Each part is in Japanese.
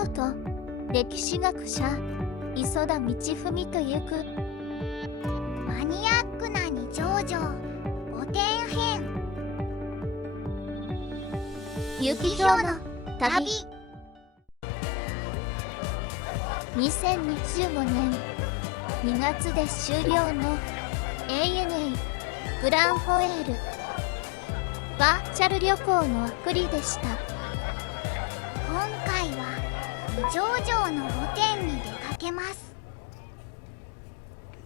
京都歴史学者磯田道文と行く。マニアックな二条城御殿編。ゆきひょうの旅。2025年2月で終了の ANA グランホエールバーチャル旅行のアプリでした。今回は二条城の御殿に出かけます。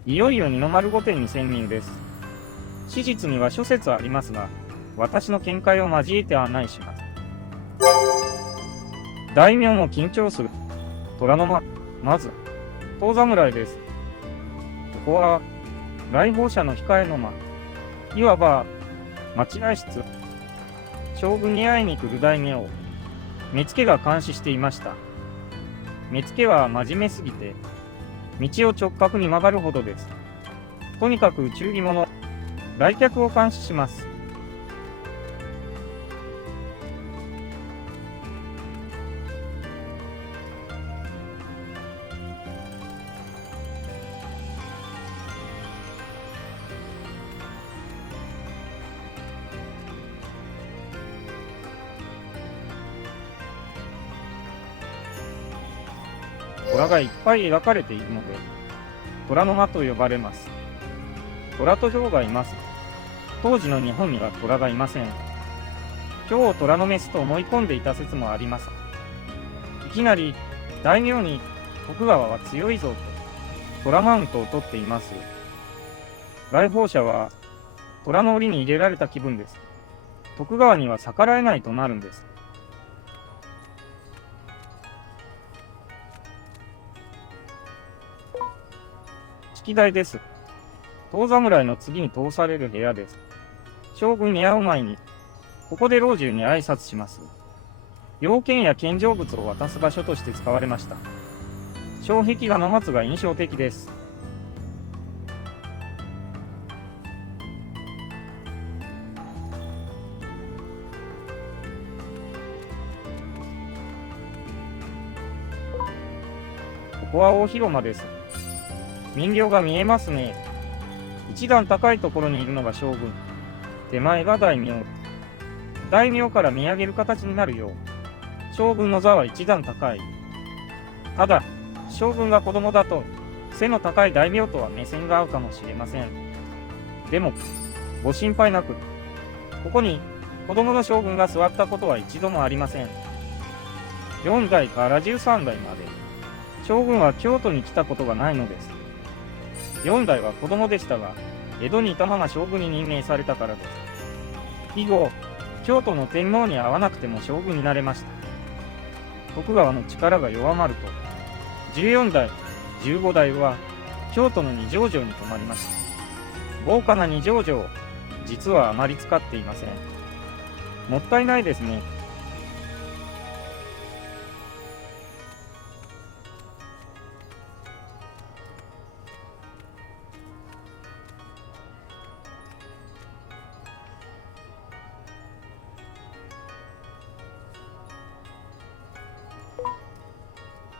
いよいよ二の丸御殿に潜入です。史実には諸説ありますが、私の見解を交えて案内します。大名も緊張する虎の間。まず、遠侍です。ここは、来訪者の控えの間。いわば、待合室。将軍に会いに来る大名を、目付が監視していました。目付は真面目すぎて、道を直角に曲がるほどです。とにかく忠義者、来客を監視します。虎がいっぱい描かれているので、虎の間と呼ばれます。虎と豹がいます。当時の日本には虎がいません。豹を虎のメスと思い込んでいた説もあります。いきなり大名に徳川は強いぞと虎マウントを取っています。来訪者は虎の檻に入れられた気分です。徳川には逆らえないとなるんです。式台です。遠侍の次に通される部屋です。将軍に会う前に、ここで老中に挨拶します。要件や献上物を渡す場所として使われました。障壁画の松が印象的です。ここは大広間です。人形が見えますね。一段高いところにいるのが将軍。手前が大名。大名から見上げる形になるよう、将軍の座は一段高い。ただ、将軍が子供だと、背の高い大名とは目線が合うかもしれません。でも、ご心配なく、ここに子供の将軍が座ったことは一度もありません。4代から13代まで、将軍は京都に来たことがないのです。4代は子供でしたが、江戸にいたまま将軍に任命されたからです。以後、京都の天皇に会わなくても将軍になれました。徳川の力が弱まると、14代、15代は京都の二条城に泊まりました。豪華な二条城、実はあまり使っていません。もったいないですね。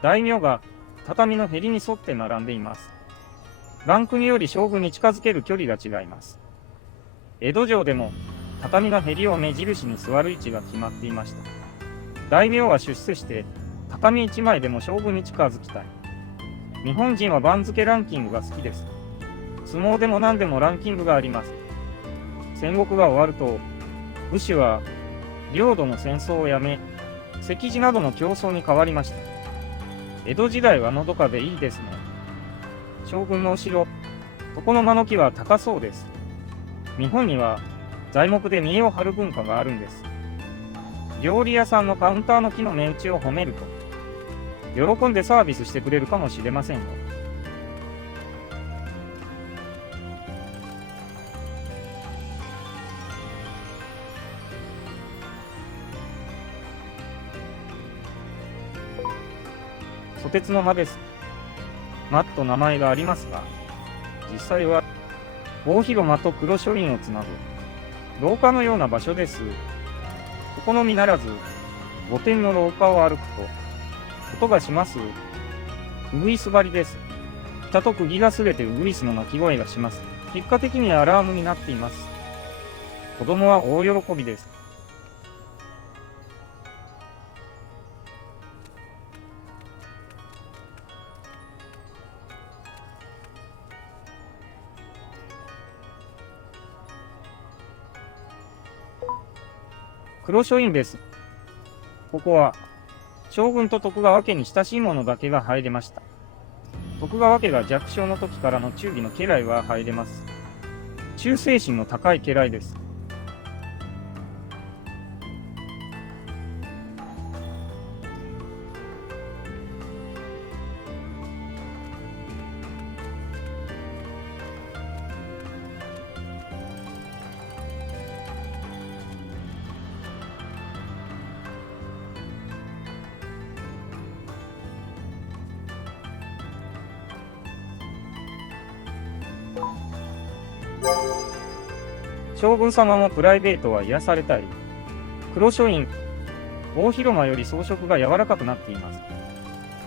大名が畳のへりに沿って並んでいます。ランクにより将軍に近づける距離が違います。江戸城でも畳のへりを目印に座る位置が決まっていました。大名は出世して畳一枚でも将軍に近づきたい。日本人は番付ランキングが好きです。相撲でも何でもランキングがあります。戦国が終わると、武士は領土の戦争をやめ、席次などの競争に変わりました。江戸時代はのどかでいいですね。将軍のお城、床の間の木は高そうです。日本には材木で見栄を張る文化があるんです。料理屋さんのカウンターの木の値打ちを褒めると、喜んでサービスしてくれるかもしれませんよ。蘇鉄の間です。間と名前がありますが、実際は大広間と黒書院をつなぐ廊下のような場所です。お好みならず、御殿の廊下を歩くと、音がします。ウグイス狩りです。北と釘がすれてウグイスの鳴き声がします。結果的にアラームになっています。子供は大喜びです。黒書院です。ここは、将軍と徳川家に親しい者だけが入れました。徳川家が弱小の時からの忠義の家来は入れます。忠誠心の高い家来です。将軍様もプライベートは癒されたい。黒書院、大広間より装飾が柔らかくなっています。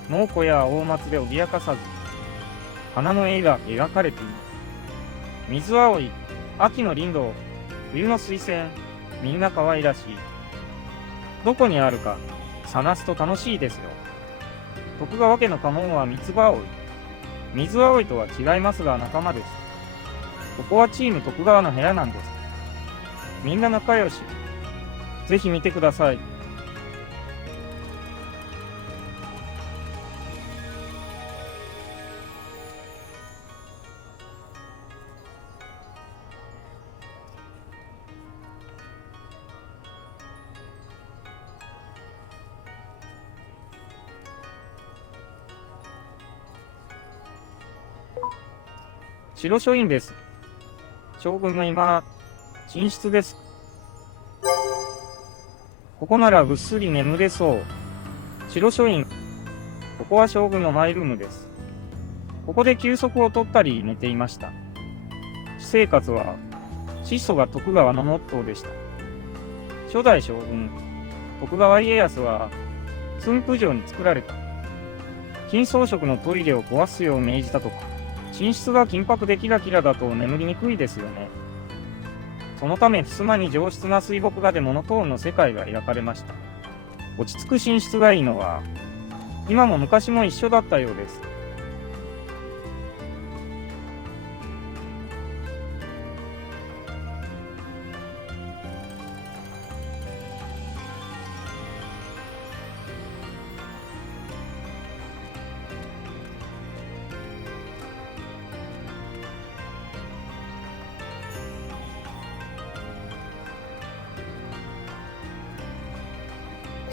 農庫や大松で脅かさず、花の絵が描かれています。水青い、秋の林道、冬の水仙、みんな可愛らしい。どこにあるか、探すと楽しいですよ。徳川家の家紋は三つ葉葵。水青いとは違いますが仲間です。ここはチーム徳川の部屋なんです。みんな仲良し。ぜひ見てください。白書院です。将軍の今、寝室です。ここならぐっすり眠れそう。白書院。ここは将軍のマイルームです。ここで休息を取ったり寝ていました。私生活は、質素が徳川のモットーでした。初代将軍、徳川家康は、駿府城に作られた。金装飾のトイレを壊すよう命じたとか、寝室が金箔でキラキラだと眠りにくいですよね。そのため、襖に上質な水墨画でモノトーンの世界が描かれました。落ち着く寝室がいいのは、今も昔も一緒だったようです。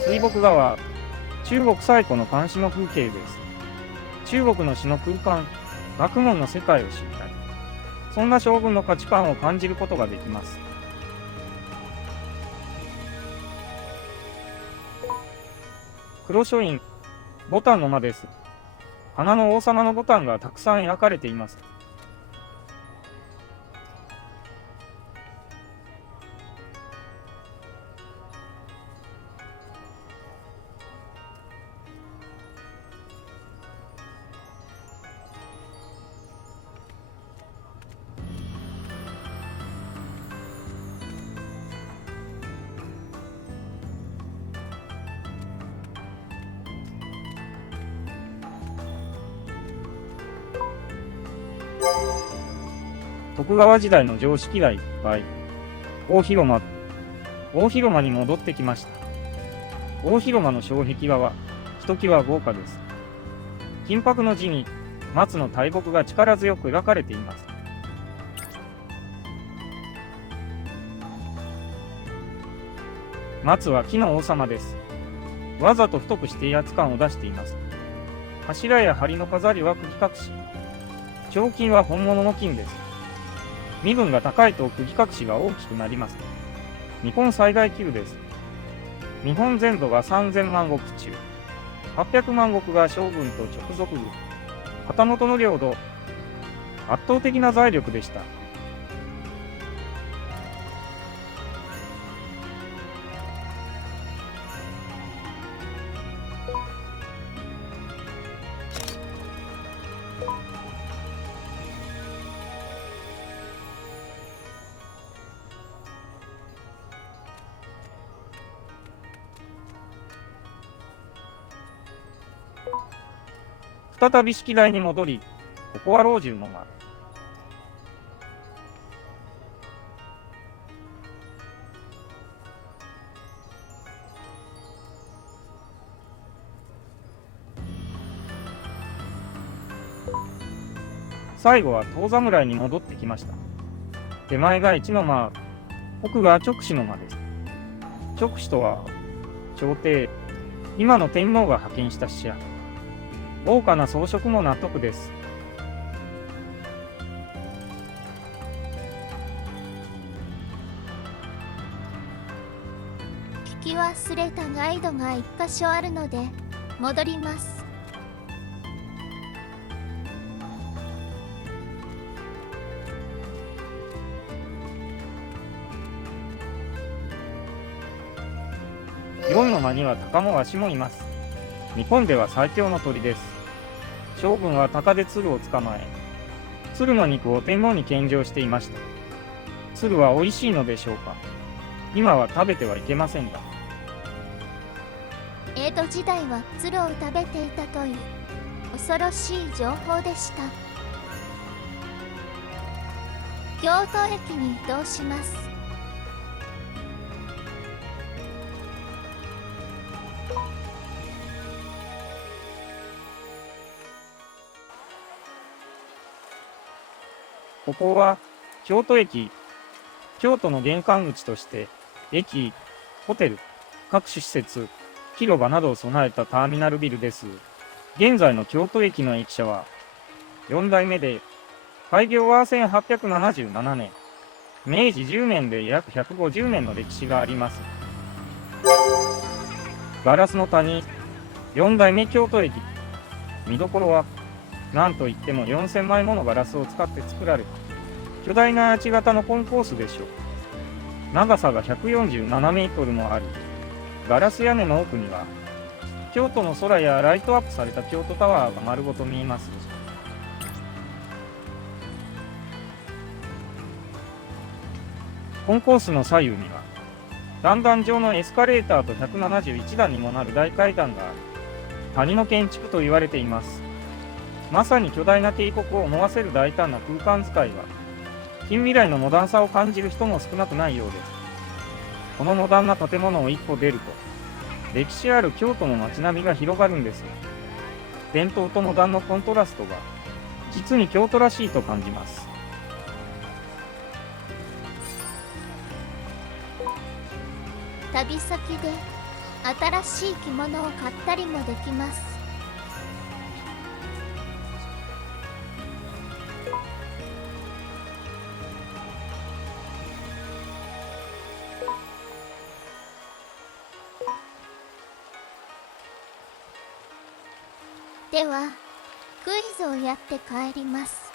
水墨画は中国最古の漢詩の風景です。中国の詩の空間、学問の世界を知りたい。そんな将軍の価値観を感じることができます。黒書院、ボタンの間です。花の王様のボタンがたくさん描かれています。徳川時代の常識がいっぱい。大広間。大広間に戻ってきました。大広間の障壁画は、ひときわ豪華です。金箔の字に、松の大木が力強く描かれています。松は木の王様です。わざと太くして威圧感を出しています。柱や梁の飾りは釘隠し。彫金は本物の金です。身分が高いと釘隠しが大きくなります。日本最大級です。日本全土が3000万石中、800万石が将軍と直属軍、旗本の領土、圧倒的な財力でした。再び式台に戻り、ここは老中の間。最後は遠侍に戻ってきました。手前が一の間、奥が勅使の間です。勅使とは、朝廷、今の天皇が派遣した使者。豪華な装飾も納得です。聞き忘れたガイドが一箇所あるので戻ります。4の間には鷹も鷲もいます。日本では最強の鳥です。将軍は鷹で鶴を捕まえ、鶴の肉を天皇に献上していました。鶴は美味しいのでしょうか。今は食べてはいけませんが。江戸時代は鶴を食べていたという恐ろしい情報でした。京都駅に移動します。ここは京都駅、京都の玄関口として駅、ホテル、各種施設、広場などを備えたターミナルビルです。現在の京都駅の駅舎は4代目で、開業は1877年、明治10年で約150年の歴史があります。ガラスの谷、4代目京都駅。見どころは、なんといっても4000枚ものガラスを使って作られた巨大なアーチ型のコンコースでしょう。長さが147メートルもあるガラス屋根の奥には、京都の空やライトアップされた京都タワーが丸ごと見えます。コンコースの左右には、段々状のエスカレーターと171段にもなる大階段があり、谷の建築と言われています。まさに巨大な渓谷を思わせる大胆な空間使いは、近未来のモダンさを感じる人も少なくないようです。このモダンな建物を一歩出ると、歴史ある京都の街並みが広がるんです。伝統とモダンのコントラストが、実に京都らしいと感じます。旅先で新しい着物を買ったりもできます。ではクイズをやって帰ります。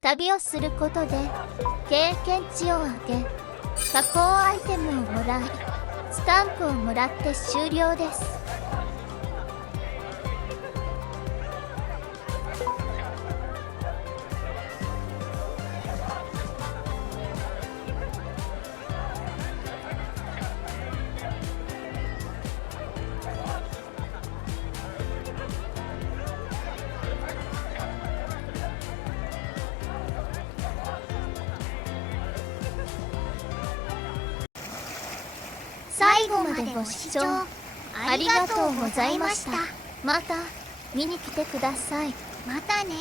旅をすることで経験値を上げ、加工アイテムをもらい、スタンプをもらって終了です。最後までご視聴ありがとうございました。また見に来てください。またね。